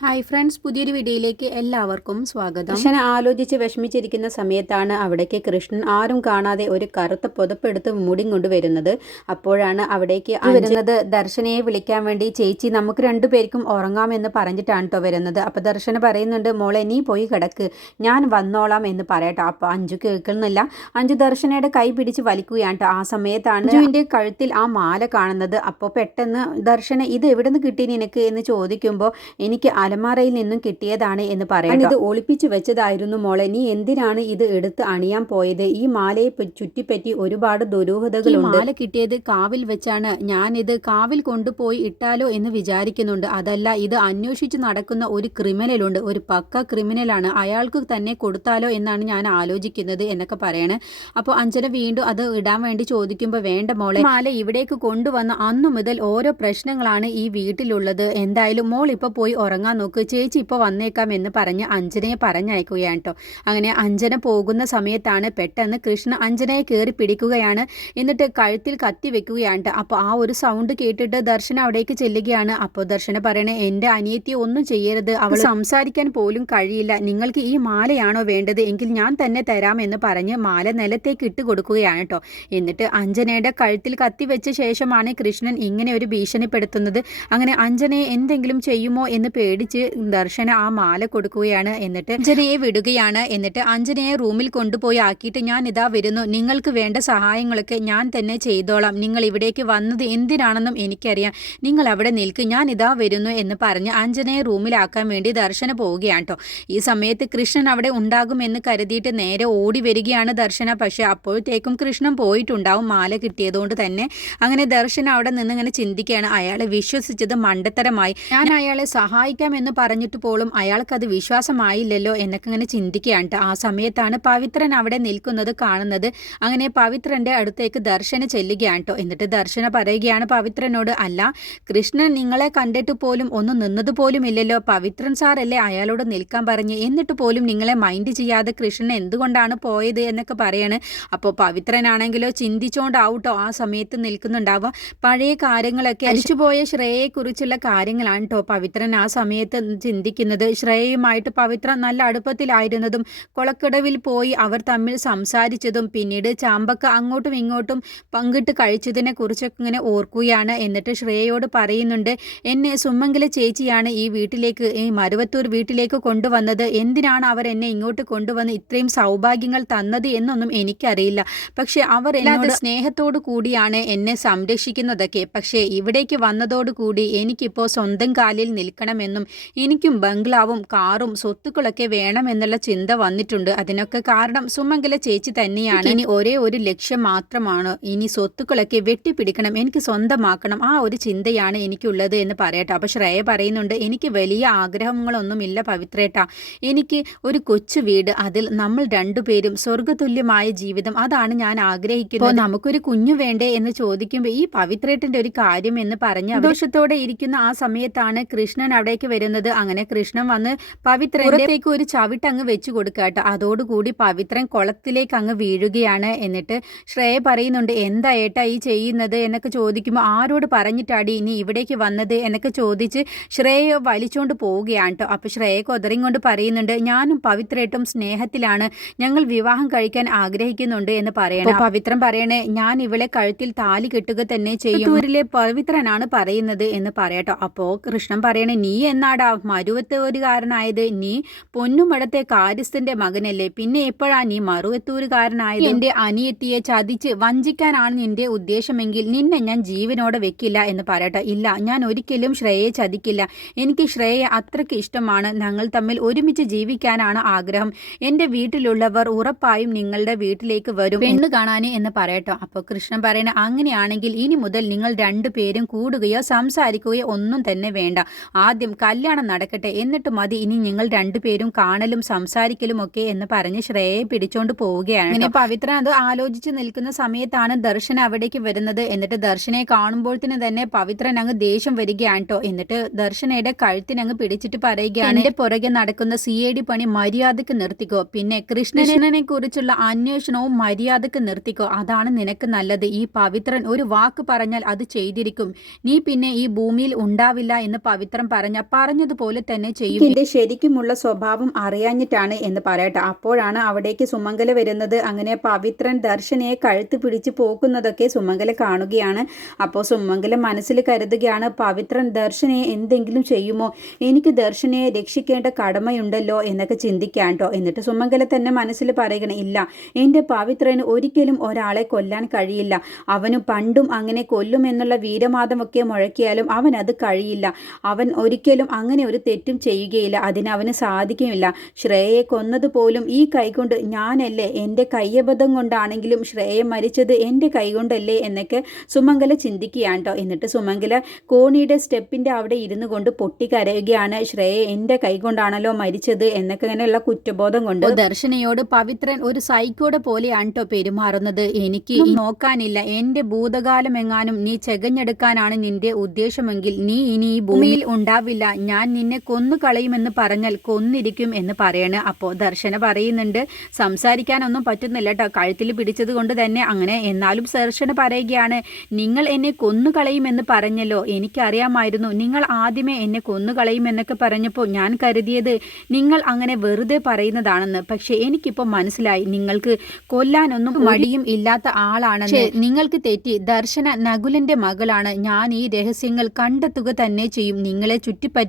Hi friends പുതിയൊരു വീഡിയോയിലേക്ക് എല്ലാവർക്കും സ്വാഗതം. കൃഷ്ണൻ ആലോചിച്ച് വിഷമിച്ചിരിക്കുന്ന സമയത്താണ് അവിടേക്ക് കൃഷ്ണൻ ആരും കാണാതെ ഒരു കറുത്ത പുതപ്പെടുത്ത് മുടി കൊണ്ടുവരുന്നത് അപ്പോഴാണ് അവിടേക്ക് വരുന്നത് ദർശനയെ വിളിക്കാൻ വേണ്ടി ചേച്ചി നമുക്ക് രണ്ടുപേർക്കും ഉറങ്ങാമെന്ന് പറഞ്ഞിട്ടാണ് കേട്ടോ വരുന്നത്. അപ്പോൾ ദർശന പറയുന്നുണ്ട് മോളെ നീ പോയി കിടക്ക്. ഞാൻ വന്നോളാം എന്ന് പറയട്ടോ. അപ്പോൾ അഞ്ചു കേൾക്കുന്നില്ല. അഞ്ചു ദർശനയുടെ കൈ പിടിച്ച് വലിക്കുകയാണ് ട്ടോ. ആ സമയത്താണ് അഞ്ജുവിന്റെ കഴുത്തിൽ ആ മാല കാണുന്നത്. അപ്പോൾ പെട്ടെന്ന് ദർശന ഇത് എവിടെ നിന്ന് കിട്ടി നിനക്ക്? എന്ന് ചോദിക്കുമ്പോൾ എനിക്ക് അലമാറയിൽ നിന്നും കിട്ടിയതാണ് എന്ന് പറയാം ഇത് ഒളിപ്പിച്ചു വെച്ചതായിരുന്നു മോളെ. നീ എന്തിനാണ് ഇത് എടുത്ത് അണിയാൻ പോയത്? ഈ മാലയെ ചുറ്റിപ്പറ്റി ഒരുപാട് ദുരൂഹതകളുണ്ട് മാല കിട്ടിയത് കാവിൽ വെച്ചാണ്. ഞാനിത് കാവിൽ കൊണ്ടുപോയി ഇട്ടാലോ എന്ന് വിചാരിക്കുന്നുണ്ട്. അതല്ല ഇത് അന്വേഷിച്ച് നടക്കുന്ന ഒരു ക്രിമിനലുണ്ട്. ഒരു പക്ക ക്രിമിനലാണ്. അയാൾക്ക് തന്നെ കൊടുത്താലോ എന്നാണ് ഞാൻ ആലോചിക്കുന്നത് എന്നൊക്കെ പറയണേ. അപ്പോൾ അഞ്ജന വീണ്ടും അത് ഇടാൻ വേണ്ടി ചോദിക്കുമ്പോൾ വേണ്ട മോളെ മാല ഇവിടേക്ക് കൊണ്ടുവന്ന അന്നു മുതൽ ഓരോ പ്രശ്നങ്ങളാണ് ഈ വീട്ടിലുള്ളത്. എന്തായാലും മോൾ ഇപ്പോൾ പോയി ഉറങ്ങാൻ നോക്ക് ചേച്ചി ഇപ്പോൾ വന്നേക്കാം എന്ന് പറഞ്ഞ് അഞ്ജനയെ പറഞ്ഞയക്കുകയാണ് കേട്ടോ അങ്ങനെ അഞ്ജന പോകുന്ന സമയത്താണ് പെട്ടെന്ന് കൃഷ്ണ അഞ്ജനയെ കയറി പിടിക്കുകയാണ്. എന്നിട്ട് കഴുത്തിൽ കത്തി വെക്കുകയാണ്. അപ്പോൾ ആ ഒരു സൗണ്ട് കേട്ടിട്ട് ദർശന അവിടേക്ക് ചെല്ലുകയാണ്. അപ്പോൾ ദർശന പറയണേ എന്റെ അനിയത്തി ഒന്നും ചെയ്യരുത്. അവൾ സംസാരിക്കാൻ പോലും കഴിയില്ല. നിങ്ങൾക്ക് ഈ മാലയാണോ വേണ്ടത്? എങ്കിൽ ഞാൻ തന്നെ തരാം എന്ന് പറഞ്ഞ് മാല നിലത്തേക്ക് ഇട്ട് കൊടുക്കുകയാണ് കേട്ടോ എന്നിട്ട് അഞ്ജനയുടെ കഴുത്തിൽ കത്തി വെച്ച ശേഷമാണ് കൃഷ്ണൻ ഇങ്ങനെ ഒരു ഭീഷണിപ്പെടുത്തുന്നത്. അങ്ങനെ അഞ്ജനയെ എന്തെങ്കിലും ചെയ്യുമോ എന്ന് പേടിച്ച് ദർശന ആ മാല കൊടുക്കുകയാണ് എന്നിട്ട് അഞ്ജനയെ വിടുകയാണ് എന്നിട്ട് അഞ്ജനയെ റൂമിൽ കൊണ്ടുപോയി ആക്കിയിട്ട് ഞാൻ ഇതാ വരുന്നു. നിങ്ങൾക്ക് വേണ്ട സഹായങ്ങളൊക്കെ ഞാൻ തന്നെ ചെയ്തോളാം. നിങ്ങൾ ഇവിടേക്ക് വന്നത് എന്തിനാണെന്നും എനിക്കറിയാം. നിങ്ങൾ അവിടെ നിൽക്ക്. ഞാൻ ഇതാ വരുന്നു എന്ന് പറഞ്ഞ് അഞ്ജനയെ റൂമിലാക്കാൻ വേണ്ടി ദർശന പോവുകയാണ് കേട്ടോ ഈ സമയത്ത് കൃഷ്ണൻ അവിടെ ഉണ്ടാകുമെന്ന് കരുതിയിട്ട് നേരെ ഓടി വരികയാണ് ദർശന. പക്ഷെ അപ്പോഴത്തേക്കും കൃഷ്ണൻ പോയിട്ടുണ്ടാവും മാല കിട്ടിയതുകൊണ്ട് തന്നെ. അങ്ങനെ ദർശന അവിടെ നിന്ന് ഇങ്ങനെ ചിന്തിക്കുകയാണ്. അയാളെ വിശ്വസിച്ചത് മണ്ടത്തരമായി. ഞാൻ അയാളെ സഹായിക്കാമെന്ന് പറഞ്ഞിട്ട് പോലും അയാൾക്കത് വിശ്വാസമായില്ലല്ലോ എന്നൊക്കെ ഇങ്ങനെ ചിന്തിക്കുകയാണ് ആ സമയത്താണ് പവിത്രൻ അവിടെ നിൽക്കുന്നത് കാണുന്നത്. അങ്ങനെ പവിത്രന്റെ അടുത്തേക്ക് ദർശന ചെല്ലുകയാണ് കേട്ടോ. എന്നിട്ട് ദർശന പറയുകയാണ് പവിത്രനോട് അല്ല കൃഷ്ണൻ നിങ്ങളെ കണ്ടിട്ട് പോലും ഒന്നും നിന്നത് പോലും ഇല്ലല്ലോ. പവിത്രൻ സാറല്ലേ അയാളോട് നിൽക്കാൻ പറഞ്ഞ്. എന്നിട്ട് പോലും നിങ്ങളെ മൈൻഡ് ചെയ്യാതെ കൃഷ്ണൻ എന്തുകൊണ്ടാണ് പോയത് എന്നൊക്കെ പറയാണ്. അപ്പോൾ പവിത്രനാണെങ്കിലോ ചിന്തിച്ചോണ്ടാവട്ടോ ആ സമയത്ത് നിൽക്കുന്നുണ്ടാവുക. പഴയ കാര്യങ്ങളൊക്കെ അടിച്ചുപോയ ശ്രേയെക്കുറിച്ചുള്ള കാര്യങ്ങളാണ് കേട്ടോ പവിത്രൻ ആ സമയത്ത് ചിന്തിക്കുന്നത്? ശ്രേയയുമായിട്ട് പവിത്ര നല്ല അടുപ്പത്തിലായിരുന്നതും കൊളക്കടവിൽ പോയി അവർ തമ്മിൽ സംസാരിച്ചതും പിന്നീട് ചാമ്പക്ക അങ്ങോട്ടും ഇങ്ങോട്ടും പങ്കിട്ട് കഴിച്ചതിനെ കുറിച്ചൊക്കെ ഇങ്ങനെ ഓർക്കുകയാണ്. എന്നിട്ട് ശ്രേയയോട് പറയുന്നുണ്ട് എന്നെ സുമംഗല ചേച്ചിയാണ് ഈ വീട്ടിലേക്ക് ഈ മരുവത്തൂർ വീട്ടിലേക്ക് കൊണ്ടുവന്നത്. എന്തിനാണ് അവർ എന്നെ ഇങ്ങോട്ട് കൊണ്ടുവന്ന് ഇത്രയും സൗഭാഗ്യങ്ങൾ തന്നത് എന്നൊന്നും എനിക്കറിയില്ല. പക്ഷെ അവർ എന്നോട് സ്നേഹത്തോടു കൂടിയാണ് എന്നെ സംരക്ഷിക്കുന്നതൊക്കെ. പക്ഷേ ഇവിടേക്ക് വന്നതോടുകൂടി എനിക്കിപ്പോൾ സ്വന്തം കാലിൽ നിൽക്കണമെന്നും എനിക്കും ബംഗ്ലാവും കാറും സ്വത്തുക്കളൊക്കെ വേണമെന്നുള്ള ചിന്ത വന്നിട്ടുണ്ട്. അതിനൊക്കെ കാരണം സുമംഗല ചേച്ചി തന്നെയാണ്. ഇനി ഒരേ ഒരു ലക്ഷ്യം മാത്രമാണ്. ഇനി സ്വത്തുക്കളൊക്കെ വെട്ടിപ്പിടിക്കണം. എനിക്ക് സ്വന്തമാക്കണം. ആ ഒരു ചിന്തയാണ് എനിക്കുള്ളത് എന്ന് പറയട്ടെ. അപ്പോൾ ശ്രേയ പറയുന്നുണ്ട് എനിക്ക് വലിയ ആഗ്രഹങ്ങളൊന്നുമില്ല പവിത്രേട്ട. എനിക്ക് ഒരു കൊച്ചു വീട്. അതിൽ നമ്മൾ രണ്ടുപേരും സ്വർഗതുല്യമായ ജീവിതം. അതാണ് ഞാൻ ആഗ്രഹിക്കുന്നത്. നമുക്കൊരു കുഞ്ഞു വേണ്ടേ? എന്ന് ചോദിക്കുമ്പോൾ ഈ പവിത്രേട്ടന്റെ ഒരു കാര്യം എന്ന് പറഞ്ഞ് ആഘോഷത്തോടെ ഇരിക്കുന്ന ആ സമയത്താണ് കൃഷ്ണൻ അവിടേക്ക് വരുന്നത്. അങ്ങനെ കൃഷ്ണൻ വന്ന് പവിത്രത്തേക്ക് ഒരു ചവിട്ട് അങ്ങ് വെച്ചു കൊടുക്കുക കേട്ടോ അതോടുകൂടി പവിത്രൻ കുളത്തിലേക്ക് അങ്ങ് വീഴുകയാണ്. എന്നിട്ട് ശ്രേയ പറയുന്നുണ്ട് എന്താ ഏട്ടാ ഈ ചെയ്യുന്നത്? എന്നൊക്കെ ചോദിക്കുമ്പോൾ ആരോട് പറഞ്ഞിട്ടാടി ഇനി ഇവിടേക്ക് വന്നത്? എന്നൊക്കെ ചോദിച്ച് ശ്രേയ വലിച്ചുകൊണ്ട് പോവുകയാണ് കേട്ടോ അപ്പോൾ ശ്രേയ കൊതറിയും കൊണ്ട് പറയുന്നുണ്ട് ഞാനും പവിത്രേട്ടും സ്നേഹത്തിലാണ്. ഞങ്ങൾ വിവാഹം കഴിക്കാൻ ആഗ്രഹിക്കുന്നുണ്ട് എന്ന് പറയണം. പവിത്രൻ പറയണേ ഞാൻ ഇവളെ കഴുത്തിൽ താലി കെട്ടുക തന്നെ ചെയ്യും. പവിത്രനാണ് പറയുന്നത് എന്ന് പറയട്ടോ അപ്പോൾ കൃഷ്ണൻ പറയണേ നീ എന്നാടാ മരുവത്തൂരുകാരനായത് നീ പൊന്നുമടത്തെ കാര്യസ്ഥന്റെ മകനല്ലേ. പിന്നെ എപ്പോഴാ നീ മറുവത്തൂരുകാരനായത് എന്റെ അനിയത്തിയെ ചതിച്ച് വഞ്ചിക്കാനാണ് നിന്റെ ഉദ്ദേശമെങ്കിൽ നിന്നെ ഞാൻ ജീവനോടെ വെക്കില്ല എന്ന് പറയട്ടെ. ഇല്ല ഞാൻ ഒരിക്കലും ശ്രേയയെ ചതിക്കില്ല. എനിക്ക് ശ്രേയെ അത്രയ്ക്ക് ഇഷ്ടമാണ്. ഞങ്ങൾ തമ്മിൽ ഒരുമിച്ച് ജീവിക്കാനാണ് ആഗ്രഹം. എന്റെ വീട്ടിലുള്ളവർ ഉറപ്പായും നിങ്ങളുടെ വീട്ടിലേക്ക് വരും. പെണ്ണ് കാണാൻ എന്ന് പറയട്ടോ. അപ്പോൾ കൃഷ്ണൻ പറയണ അങ്ങനെയാണെങ്കിൽ ഇനി മുതൽ നിങ്ങൾ രണ്ടുപേരും കൂടുകയോ സംസാരിക്കുകയോ ഒന്നും തന്നെ വേണ്ട. ആദ്യം കല്യാണം നടക്കട്ടെ. എന്നിട്ട് മതി. ഇനി നിങ്ങൾ രണ്ടുപേരും കാണലും സംസാരിക്കലും ഒക്കെ എന്ന് പറഞ്ഞ് ശ്രേയയെ പിടിച്ചോണ്ട് പോവുകയാണ് ഇനി പവിത്ര അത് ആലോചിച്ച് നിൽക്കുന്ന സമയത്താണ് ദർശൻ അവിടേക്ക് വരുന്നത്. എന്നിട്ട് ദർശനെ കാണുമ്പോൾ തന്നെ പവിത്രൻ അങ്ങ് ദേഷ്യം വരികയാണ് കേട്ടോ. എന്നിട്ട് ദർശനയുടെ കഴുത്തിനങ്ങ് പിടിച്ചിട്ട് പറയുകയാണ് എന്റെ പുറകെ നടക്കുന്ന സി എ ഡി പണി മര്യാദയ്ക്ക് നിർത്തിക്കോ. പിന്നെ കൃഷ്ണനെ കുറിച്ചുള്ള അന്വേഷണവും മര്യാദയ്ക്ക് നിർത്തിക്കോ. അതാണ് നിനക്ക് നല്ലത്. ഈ പവിത്രൻ ഒരു വാക്ക് പറഞ്ഞാൽ അത് ചെയ്തിരിക്കും. നീ പിന്നെ ഈ ഭൂമിയിൽ ഉണ്ടാവില്ല എന്ന് പവിത്രൻ പറഞ്ഞ പറ പറഞ്ഞതുപോലെ തന്നെ ചെയ്യും. എന്റെ ശരിക്കുമുള്ള സ്വഭാവം അറിയാഞ്ഞിട്ടാണ് എന്ന് പറയട്ടെ. അപ്പോഴാണ് അവിടേക്ക് സുമംഗല വരുന്നത്. അങ്ങനെ പവിത്രൻ ദർശനയെ കഴുത്ത് പിടിച്ച് പോക്കുന്നതൊക്കെ സുമംഗല കാണുകയാണ്. അപ്പോൾ സുമംഗല മനസ്സിൽ കരുതുകയാണ് പവിത്രൻ ദർശനയെ എന്തെങ്കിലും ചെയ്യുമോ? എനിക്ക് ദർശനയെ രക്ഷിക്കേണ്ട കടമയുണ്ടല്ലോ എന്നൊക്കെ ചിന്തിക്കാൻ എന്നിട്ട് സുമംഗല തന്നെ മനസ്സിൽ പറയണം ഇല്ല എന്റെ പവിത്രന് ഒരിക്കലും ഒരാളെ കൊല്ലാൻ കഴിയില്ല. അവന് പണ്ടും അങ്ങനെ കൊല്ലുമെന്നുള്ള വീരമാതമൊക്കെ മുഴക്കിയാലും അവൻ അത് കഴിയില്ല. അവൻ ഒരിക്കലും അങ്ങനെ ഒരു തെറ്റും ചെയ്യുകയില്ല. അതിന് അവന് സാധിക്കുമില്ല. ശ്രേയയെ കൊന്നതുപോലും ഈ കൈകൊണ്ട് ഞാനല്ലേ? എന്റെ കയ്യബദ്ധം കൊണ്ടാണെങ്കിലും ശ്രേയ മരിച്ചത് എന്റെ കൈകൊണ്ടല്ലേ എന്നൊക്കെ സുമംഗല ചിന്തിക്കുകയാണ് കേട്ടോ എന്നിട്ട് സുമംഗല കോണിയുടെ സ്റ്റെപ്പിന്റെ അവിടെ ഇരുന്നു കൊണ്ട് പൊട്ടിക്കരയുകയാണ് ശ്രേയ എന്റെ കൈകൊണ്ടാണല്ലോ മരിച്ചത് എന്നൊക്കെ ഇങ്ങനെയുള്ള കുറ്റബോധം കൊണ്ട് ദർശനയോട് പവിത്രൻ ഒരു സൈക്കോടെ പോലെയാണ് കേട്ടോ പെരുമാറുന്നത്. എനിക്ക് നോക്കാനില്ല. എന്റെ ഭൂതകാലം എങ്ങാനും നീ ചെകഞ്ഞെടുക്കാനാണ് നിന്റെ ഉദ്ദേശമെങ്കിൽ നീ ഇനി ഈ ഭൂമിയിൽ ഉണ്ടാവില്ല. ഞാൻ നിന്നെ കൊന്നു കളയുമെന്ന് പറഞ്ഞാൽ കൊന്നിരിക്കും എന്ന് പറയണ്. അപ്പോൾ ദർശന പറയുന്നുണ്ട് സംസാരിക്കാനൊന്നും പറ്റുന്നില്ല കേട്ടോ കഴുത്തിൽ പിടിച്ചത് കൊണ്ട് തന്നെ അങ്ങനെ. എന്നാലും ദർശന പറയുകയാണ് നിങ്ങൾ എന്നെ കൊന്നു കളയുമെന്ന് പറഞ്ഞല്ലോ. എനിക്കറിയാമായിരുന്നു. നിങ്ങൾ ആദ്യമേ എന്നെ കൊന്നു കളയുമെന്നൊക്കെ പറഞ്ഞപ്പോൾ ഞാൻ കരുതിയത് നിങ്ങൾ അങ്ങനെ വെറുതെ പറയുന്നതാണെന്ന്. പക്ഷെ എനിക്കിപ്പോൾ മനസ്സിലായി. നിങ്ങൾക്ക് കൊല്ലാനൊന്നും മടിയും ഇല്ലാത്ത ആളാണെന്ന്. നിങ്ങൾക്ക് തെറ്റി. ദർശന നകുലന്റെ മകളാണ്. ഞാൻ ഈ രഹസ്യങ്ങൾ കണ്ടെത്തുക തന്നെ ചെയ്യും. നിങ്ങളെ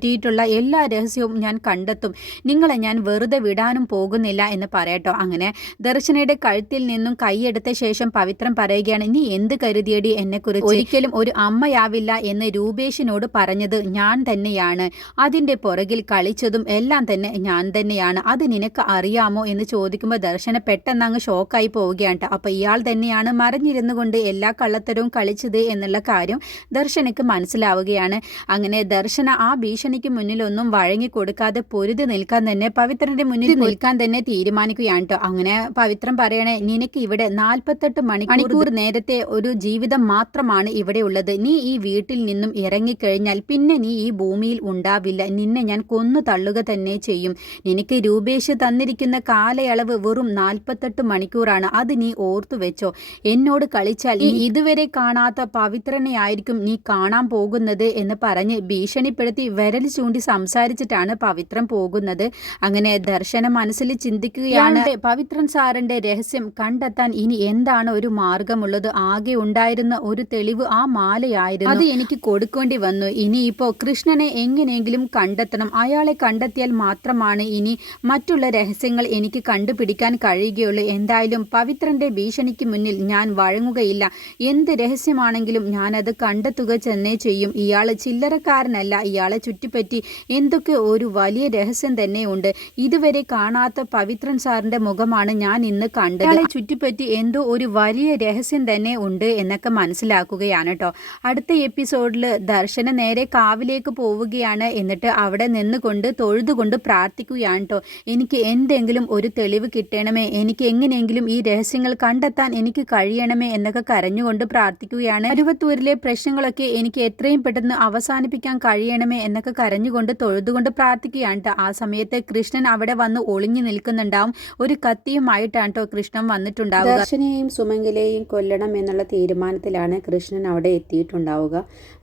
ചുറ്റിപ്പറ്റിയിട്ടുള്ള എല്ലാ രഹസ്യവും ഞാൻ കണ്ടെത്തും. നിങ്ങളെ ഞാൻ വെറുതെ വിടാനും പോകുന്നില്ല എന്ന് പറയട്ടോ. അങ്ങനെ ദർശനയുടെ കഴുത്തിൽ നിന്നും കൈയെടുത്ത ശേഷം പവിത്രം പറയുകയാണ് നീ എന്ത് കരുതിയടി എന്നെക്കുറിച്ച്? ഒരിക്കലും ഒരു അമ്മയാവില്ല എന്ന് രൂപേഷിനോട് പറഞ്ഞത് ഞാൻ തന്നെയാണ്. അതിന്റെ പുറകിൽ കളിച്ചതും എല്ലാം തന്നെ ഞാൻ തന്നെയാണ്. അത് നിനക്ക് അറിയാമോ? എന്ന് ചോദിക്കുമ്പോൾ ദർശന പെട്ടെന്ന് അങ്ങ് ഷോക്കായി പോവുകയാണ് അപ്പോൾ അപ്പൊ ഇയാൾ തന്നെയാണ് മറിഞ്ഞിരുന്നു കൊണ്ട് എല്ലാ കള്ളത്തരവും കളിച്ചത് എന്നുള്ള കാര്യം ദർശനക്ക് മനസ്സിലാവുകയാണ്. അങ്ങനെ ദർശന ആ ഭീഷണിക്ക് മുന്നിലൊന്നും വഴങ്ങി കൊടുക്കാതെ പൊരുതി നിൽക്കാൻ തന്നെ പവിത്രന്റെ മുന്നിൽ നിൽക്കാൻ തന്നെ തീരുമാനിക്കുകയാണ് കേട്ടോ അങ്ങനെ പവിത്രം പറയണേ നിനക്ക് ഇവിടെ നാൽപ്പത്തെട്ട് മണിക്കൂർ നേരത്തെ ഒരു ജീവിതം മാത്രമാണ് ഇവിടെ ഉള്ളത്. നീ ഈ വീട്ടിൽ നിന്നും ഇറങ്ങിക്കഴിഞ്ഞാൽ പിന്നെ നീ ഈ ഭൂമിയിൽ ഉണ്ടാവില്ല. നിന്നെ ഞാൻ കൊന്നു തള്ളുക തന്നെ ചെയ്യും. നിനക്ക് രൂപേഷ് തന്നിരിക്കുന്ന കാലയളവ് വെറും നാൽപ്പത്തെട്ട് മണിക്കൂറാണ്. അത് നീ ഓർത്തു വെച്ചോ. എന്നോട് കളിച്ചാൽ നീ ഇതുവരെ കാണാത്ത പവിത്രനെ ആയിരിക്കും നീ കാണാൻ പോകുന്നത് എന്ന് പറഞ്ഞ് ഭീഷണിപ്പെടുത്തി വിരൽ ചൂണ്ടി സംസാരിച്ചിട്ടാണ് പവിത്രം പോകുന്നത്. അങ്ങനെ ദർശനം മനസ്സിൽ ചിന്തിക്കുകയാണ്. പവിത്രൻ സാറിന്റെ രഹസ്യം കണ്ടെത്താൻ ഇനി എന്താണ് ഒരു മാർഗമുള്ളത്? ആകെ ഉണ്ടായിരുന്ന ഒരു തെളിവ് ആ മാലയായിരുന്നു. അത് എനിക്ക് കൊടുക്കേണ്ടി വന്നു. ഇനി ഇപ്പോ കൃഷ്ണനെ എങ്ങനെയെങ്കിലും കണ്ടെത്തണം. അയാളെ കണ്ടെത്തിയാൽ മാത്രമാണ് ഇനി മറ്റുള്ള രഹസ്യങ്ങൾ എനിക്ക് കണ്ടുപിടിക്കാൻ കഴിയുകയുള്ളൂ. എന്തായാലും പവിത്രന്റെ ഭീഷണിക്ക് മുന്നിൽ ഞാൻ വഴങ്ങുകയില്ല. എന്ത് രഹസ്യമാണെങ്കിലും ഞാനത് കണ്ടെത്തുക തന്നെ ചെയ്യും. ഇയാൾ ചില്ലറക്കാരനല്ല. ഇയാളെ ചുറ്റിപ്പറ്റി എന്തൊക്കെ ഒരു വലിയ രഹസ്യം തന്നെയുണ്ട്. ഇതുവരെ കാണാത്ത പവിത്രൻ സാറിന്റെ മുഖമാണ് ഞാൻ ഇന്ന് കണ്ടത്. അയാളെ ചുറ്റിപ്പറ്റി എന്തോ ഒരു വലിയ രഹസ്യം തന്നെ ഉണ്ട് എന്നൊക്കെ മനസ്സിലാക്കുകയാണ് കേട്ടോ അടുത്ത എപ്പിസോഡിൽ ദർശന നേരെ കാവിലേക്ക് പോവുകയാണ് എന്നിട്ട് അവിടെ നിന്നുകൊണ്ട് തൊഴുതുകൊണ്ട് പ്രാർത്ഥിക്കുകയാണ് കേട്ടോ എനിക്ക് എന്തെങ്കിലും ഒരു തെളിവ് കിട്ടണമേ എനിക്ക് എങ്ങനെയെങ്കിലും ഈ രഹസ്യങ്ങൾ കണ്ടെത്താൻ എനിക്ക് കഴിയണമേ എന്നൊക്കെ കരഞ്ഞുകൊണ്ട് പ്രാർത്ഥിക്കുകയാണ്. അരുവത്തൂരിലെ പ്രശ്നങ്ങളൊക്കെ എനിക്ക് എത്രയും പെട്ടെന്ന് അവസാനിപ്പിക്കാൻ കഴിയണമേ എന്നൊക്കെ കരഞ്ഞുകൊണ്ട് തൊഴുതുകൊണ്ട് പ്രാർത്ഥിക്കുകയാണ് കേട്ടോ ആ സമയത്ത് കൃഷ്ണൻ അവിടെ വന്ന് ഒളിഞ്ഞു നിൽക്കുന്നുണ്ടാവും. ഒരു കത്തിയുമായിട്ടാണ് കേട്ടോ കൃഷ്ണൻ വന്നിട്ടുണ്ടാവുക. ദർശനെയും സുമംഗലയെയും കൊല്ലണം എന്നുള്ള തീരുമാനത്തിലാണ് കൃഷ്ണൻ അവിടെ എത്തിയിട്ടുണ്ടാവുക.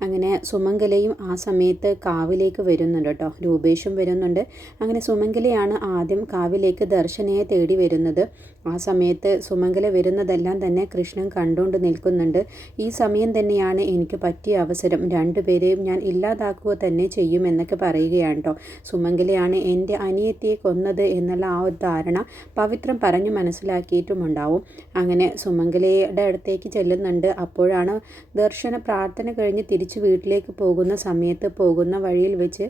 അങ്ങനെ സുമംഗലയും ആ സമയത്ത് കാവിലേക്ക് വരുന്നുണ്ട് കേട്ടോ രൂപേഷും വരുന്നുണ്ട്. അങ്ങനെ സുമംഗലയാണ് ആദ്യം കാവിലേക്ക് ദർശനയെ തേടി വരുന്നത്. ആ സമയത്ത് സുമംഗല വരുന്നതെല്ലാം തന്നെ കൃഷ്ണൻ കണ്ടുകൊണ്ട് നിൽക്കുന്നുണ്ട്. ഈ സമയം തന്നെയാണ് എനിക്ക് പറ്റിയ അവസരം. രണ്ടുപേരെയും ഞാൻ ഇല്ലാതാക്കുക തന്നെ ചെയ്യും എന്നൊക്കെ പറയുകയാണ് കേട്ടോ സുമംഗലയാണ് എന്റെ അനിയത്തിയെ കൊന്നത് എന്നുള്ള ആ ഒരു ധാരണ പവിത്രം പറഞ്ഞു മനസ്സിലാക്കിയിട്ടുമുണ്ടാവും. അങ്ങനെ സുമംഗലയുടെ അടുത്തേക്ക് ചെല്ലുന്നുണ്ട്. അപ്പോഴാണ് ദർശന പ്രാർത്ഥന കഴിഞ്ഞ് തിരിച്ച് വീട്ടിലേക്ക് പോകുന്ന സമയത്ത് പോകുന്ന വഴിയിൽ വെച്ച്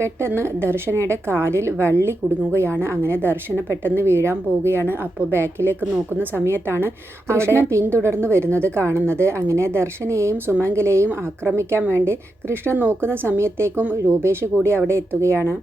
പെട്ടെന്ന് ദർശനയുടെ കാലിൽ വള്ളി കുടുങ്ങുകയാണ്. അങ്ങനെ ദർശന പെട്ടെന്ന് വീഴാൻ പോവുകയാണ്. അപ്പോൾ ബാക്കിലേക്ക് നോക്കുന്ന സമയത്താണ് അവിടെ പിന്തുടർന്ന് വരുന്നത് കാണുന്നത്. അങ്ങനെ ദർശനയെയും സുമംഗലയെയും ആക്രമിക്കാൻ വേണ്ടി കൃഷ്ണൻ നോക്കുന്ന സമയത്തേക്കും രൂപേഷ് കൂടി അവിടെ എത്തുകയാണ്.